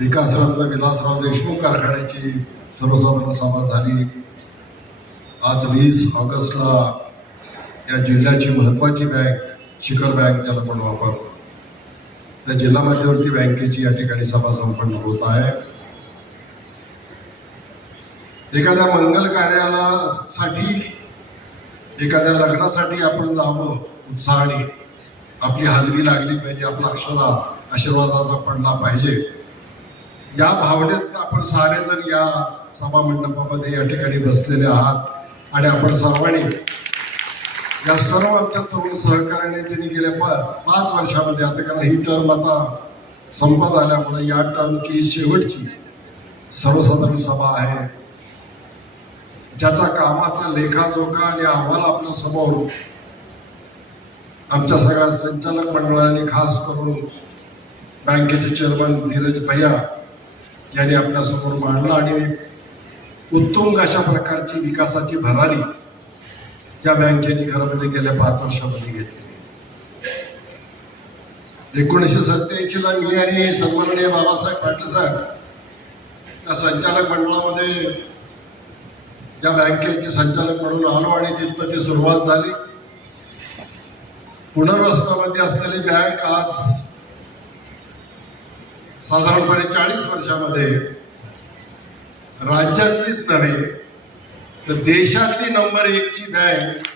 विकासरत्न विलासराव देशमुख कारखान्याची सर्वसाधारण सभा झाली। आज 20 ऑगस्टला या जिल्ह्याची महत्त्वाची बँक, शिखर बँक ज्याला म्हणू आपण, त्या जिल्हा मध्यवर्ती बँकेची या ठिकाणी सभा संपन्न होत आहे। एखाद्या मंगल कार्यासाठी, एखाद्या लग्नासाठी आपण जावं उत्साहाने, आपली हाजरी लागली पाहिजे, आपला अक्षदा आशीर्वादाचा पडला पाहिजे, या भावनेत आपण सारेजण या सभा मंडपामध्ये या ठिकाणी बसलेले आहात। आणि आपण सर्वांनी या सर्व आमच्या तरुण सहकार्याने त्यांनी गेल्या 5 वर्षामध्ये, आता कारण ही टर्म आता संपत आल्यामुळे या टर्मची शेवटची सर्वसाधारण सभा आहे, ज्याचा कामाचा लेखाजोखा आणि अहवाल आपल्या समोर आमच्या सगळ्या संचालक मंडळाने, खास करून बँकेचे चेअरमन धीरज भैया यांनी आपल्यासमोर मांडला। आणि उत्तुंग अशा प्रकारची विकासाची भरारी या बँकेने खरं म्हणजे गेल्या 5 वर्षामध्ये घेतलेली। 1987 ला मी आणि सन्माननीय बाबासाहेब पाटील साहेब या संचालक मंडळामध्ये या बँकेचे संचालक म्हणून आलो आणि तिथं ती सुरुवात झाली। पुनर्वसनामध्ये असलेली बँक आज साधारणपणे 40 वर्षामध्ये राज्यातलीच नव्हे तर देशातली नंबर 1 ची बँक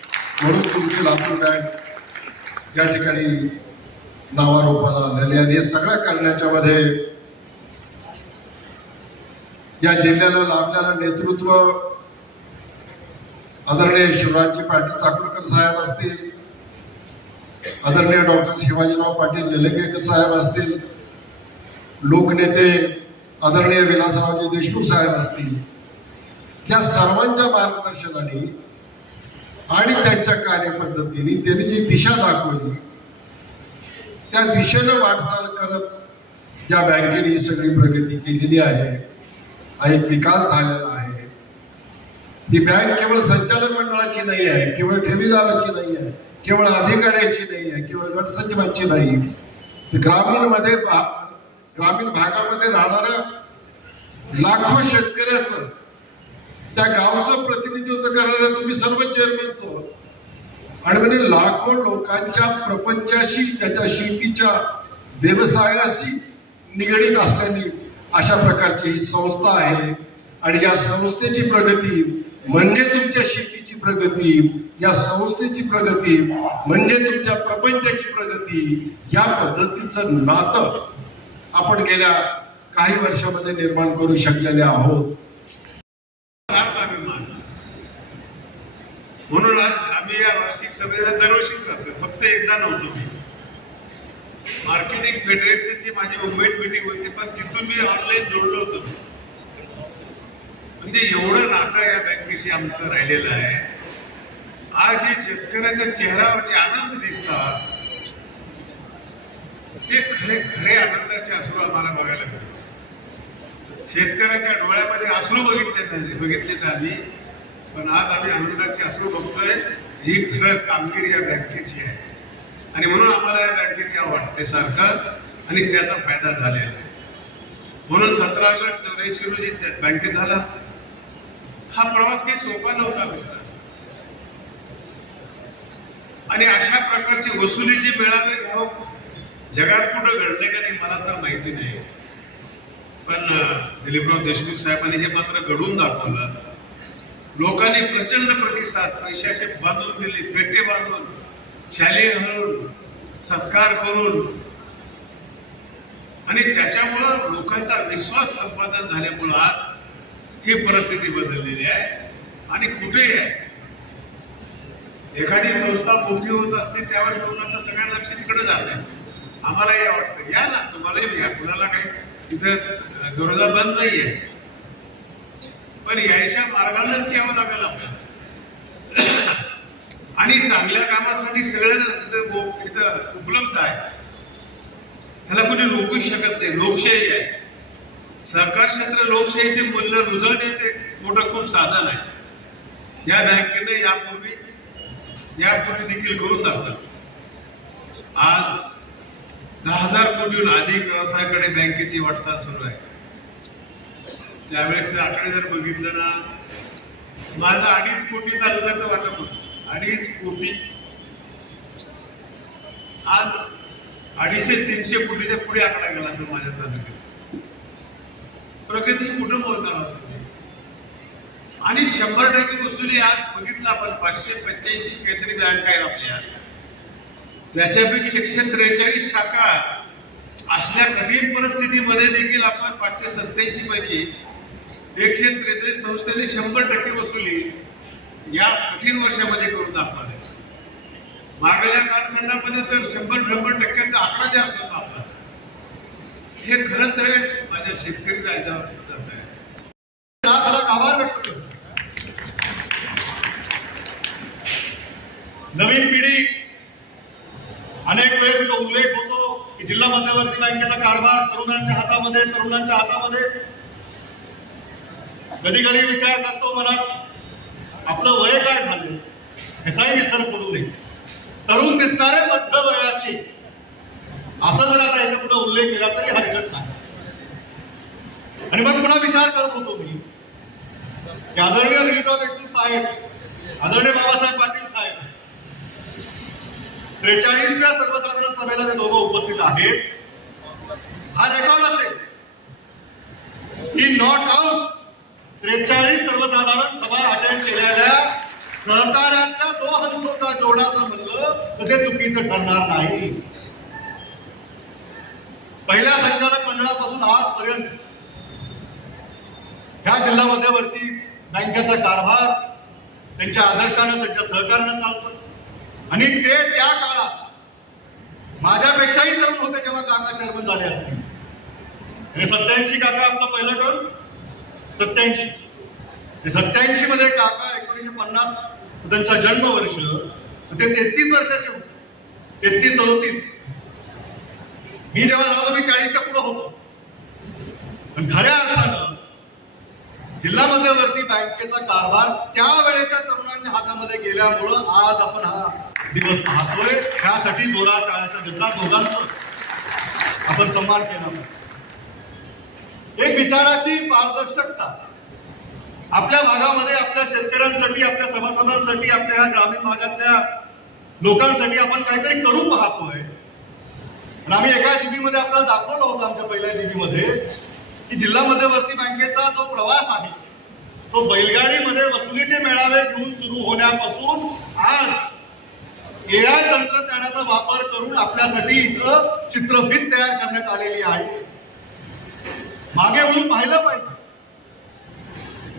म्हणून तुमची लातूर बँक या ठिकाणी नावारूपाला आलेली। आणि हे सगळं करण्याच्या मध्ये या जिल्ह्याला लाभलेलं नेतृत्व आदरणीय शिवराजजी पाटील चाकूरकर साहेब असतील, आदरणीय डॉक्टर शिवाजीराव पाटील निलंगेकर साहेब असतील, लोकनेते आदरणीय विलासरावजी देशमुख साहेब असतील, या सर्वांच्या मार्गदर्शनाने आणि त्यांच्या कार्यपद्धतीने त्यांनी जी दिशा दाखवली त्या दिशेनं वाटचाल करत या बँकेने ही सगळी प्रगती केलेली आहे, एक विकास झालेला आहे। ही बँक केवळ संचालक मंडळाची नाही आहे, केवळ ठेवीदाराची नाही आहे, केवळ अधिकाऱ्याची नाही आहे, केवळ गट सचिवांची नाही, ग्रामीण भागामध्ये राहणाऱ्या लाखो शेतकऱ्याचं, त्या गावचं प्रतिनिधित्व करणाऱ्या तुम्ही सर्व चेअरमनचं, आणि म्हणजे लाखो लोकांच्या प्रपंचाशी, त्याच्या शेतीच्या व्यवसायाशी निगडीत असलेली अशा प्रकारची ही संस्था आहे। आणि या संस्थेची प्रगती म्हणजे तुमच्या शेतीची प्रगती, या संस्थेची प्रगती म्हणजे तुमच्या प्रपंचाची प्रगती। या पद्धतीचं नातं आपण गेल्या काही वर्षामध्ये निर्माण करू शकलेले आहोत। म्हणून आज आम्ही या वार्षिक सभेला दरवर्षीच राहतो, फक्त एकदा नव्हतो मी। मार्केटिंग फेडरेशनची माझी मुंबईत मीटिंग होती, पण तिथून मी ऑनलाईन जोडलो होतो। म्हणजे एवढं नातं या बँकेशी आमचं राहिलेलं आहे। आज हे शेतकऱ्याच्या चेहऱ्यावर जे आनंद दिसतात ते खरे खरे आनंदाचे अश्रू आम्हाला बघायला मिळतात। शेतकऱ्याच्या डोळ्यामध्ये अश्रू बघितलेत आम्ही, पण आज आम्ही आनंदाचे अश्रू बघतोय। ही खरं कामगिरी या बँकेची आहे आणि म्हणून आम्हाला या बँकेत यावं वाटते सारखं, आणि त्याचा फायदा झालेला आहे। म्हणून 17 ऑगस्ट 84 रोजी बँकेत झाला असता हा प्रवास काही सोपा नव्हता मित्र। आणि अशा प्रकारची वसुलीचे मेळावे घ्यावं जगात कुठं घडले का नाही मला तर माहिती नाही, पण दिलीपराव देशमुख साहेबांनी हे मात्र घडवून दाखवलं। लोकांनी प्रचंड प्रतिसाद, पैशाचे बांधून दिले, पेटे बांधून, शाली घालून, सत्कार करून, आणि त्याच्यामुळं लोकांचा विश्वास संपादन झाल्यामुळं आज ही परिस्थिती बदललेली आहे। आणि कुठेही आहे एखादी संस्था मोठी होत असते त्यावेळेस लोकांचं सगळ्या लक्ष तिकडे जात आहे। आम्हाला हे वाटतं या ना, तुम्हालाही या, कुणाला काही तिथे दरवाजा बंद नाही आहे, पण यायच्या मार्गानेच यावं लागेल आपल्याला। आणि चांगल्या कामासाठी सगळं तिथं उपलब्ध आहे, ह्याला कुणी रोखू शकत नाही। लोकशाही आहे, सहकार क्षेत्र लोकशाहीचे मूल्य रुजवण्याचे मोठं खूप साधन आहे। या बँकेने यापूर्वी देखील करून दाखवलं। आज 10,000 कोटीहून अधिक व्यवसायाकडे बँकेची वाटचाल सुरू आहे। त्यावेळेस आकडे जर बघितलं ना, माझं 2.5 कोटी तालुक्याचं वाटप होतं. 2.5 कोटी. आज 250-300 कोटीच्या पुढे आकडा गेला असेल माझ्या तालुक्यात. प्रगती कुठं बोलणार आहोत तुम्ही? आणि 100% वसुली आज बघितलं आपण 585 केंद्रीय बँक आहेत आपल्या, त्याच्यापैकी 143 शाखा असल्या कठीण परिस्थितीमध्ये देखील आपण 587 पैकी 143 संस्थेने 100% वसुली या कठीण वर्षामध्ये करून दाखवले. मागल्या कालखंडामध्ये तर 100% आकडा जास्त होता आपला. हे खरंच रे माझ्या शेतकरी राजावर जात आहे. लाख आभार व्यक्त करतो. नवीन पिढी अनेक वेळेस इथं उल्लेख होतो की जिल्हा मध्यवर्ती बँकेचा कारभार तरुणांच्या हातामध्ये. कधी कधी विचार करतो मनात, आपलं वय काय झालं ह्याचाही विसर पडू नये. तरुण दिसणारे मध्य वयाचे असं जर आता याच्या पुढे उल्लेख केला तरी हरकत नाही. आणि मग पुन्हा विचार करत होतो मी की आदरणीय दिलीपराव देशमुख साहेब, आदरणीय बाबासाहेब पाटील साहेब 43व्या सर्वसाधारण सभेला ते दोघं उपस्थित आहेत. हा रेकॉर्ड असेल की नॉट आउट 43 सर्वसाधारण सभा अटेंड केलेल्या सहकार्यातल्या 2 हंसोटा जोडाचं म्हणलं तर ते चुकीचं ठरणार नाही. पहिल्या संचालक मंडळापासून आजपर्यंत ह्या जिल्हा मध्यवर्ती बँकेचा कारभार त्यांच्या आदर्शानं, त्यांच्या सहकार्यानं चालतो. आणि ते त्या काळात माझ्यापेक्षाही तरुण होते जेव्हा काका चेअरमन झाले असतील. आणि 87 काका आपला पहिला टर्म 87. 87 मध्ये काका 1950 त्यांचा जन्मवर्ष, ते 33 वर्षाचे होते. 33-34. मी जेव्हा झालो मी 40च्या पुढे होतो. पण खऱ्या अर्थानं जिल्हा मध्यवर्ती बँकेचा कारभार त्यावेळेच्या तरुणांच्या हातामध्ये गेल्यामुळं आज आपण हा दिवस पाहतोय. त्यासाठी जोरात टाळ्याचा गजरा दोघांचं आपण सन्मान केला. एक विचाराची पारदर्शकता आपल्या भागामध्ये, आपल्या शेतकऱ्यांसाठी, आपल्या सभासदांसाठी, आपल्या ह्या ग्रामीण भागातल्या लोकांसाठी आपण काहीतरी करू पाहतोय. आम्ही एका जीबी मध्ये आपल्याला दाखवलं होतं, आमच्या पहिल्या जीबी मध्ये, की जिल्हा मध्यवर्ती बँकेचा जो प्रवास आहे तो बैलगाडीमध्ये वसुलीचे मेळावे घेऊन सुरू होण्यापासून आज एआय तंत्रज्ञानाचा वापर करून आपल्यासाठी इथं चित्रफित तयार करण्यात आलेली आहे. मागे वळून पाहिलं पाहिजे.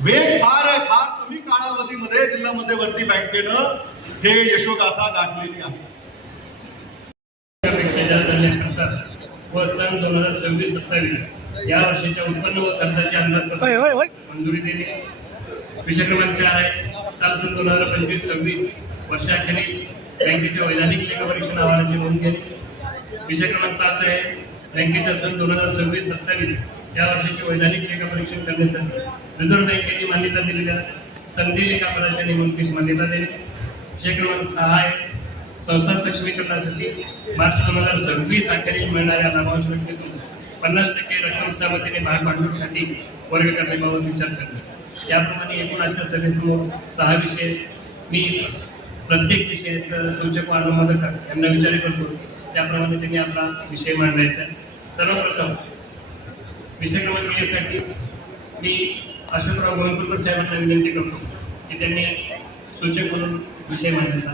वेग फार आहे. फार कमी कालावधीमध्ये जिल्हा मध्यवर्ती बँकेनं हे यशोगाथा गाठलेली आहे. पेक्षा जास्त झालेल्या खर्चास व सन 2026-27 या वर्षाच्या उत्पन्न व खर्चाची अंदाजपत्रक मंजुरी देणे. विषय क्रमांक 4 आहे. साल सन 2025-26 वर्षाखेरीज बँकेच्या वैधानिक लेखापरीक्षण अहवालाची नोंद केली. विषय क्रमांक 5 आहे. बँकेच्या सन 2026-27 या वर्षाची वैधानिक लेखापरीक्षण करण्यासाठी रिझर्व्ह बँकेने मान्यता दिलेल्या संधी लेखापराच्या नियमांकीस मान्यता देणे. विषय क्रमांक 6 आहे. संस्था सक्षमीकरणासाठी मार्च 2026 अखेरीस मिळणाऱ्या लाभांश रकमेतून 50% रक्कम सहमतीने भाग भांडवल खाती वर्ग करण्याबाबत विचार करणे. याप्रमाणे एकूण आजच्या सभेसमोर 6 विषय, मी प्रत्येक विषयाचं सूचक व अनुमोदक यांना विचार करतो. त्याप्रमाणे त्यांनी आपला विषय मांडायचा आहे. सर्वप्रथम विषय क्रमांक यासाठी मी अशोकराव गोविंदपूरकर साहेबांना विनंती करतो की त्यांनी सूचक म्हणून विषय मांडण्याचा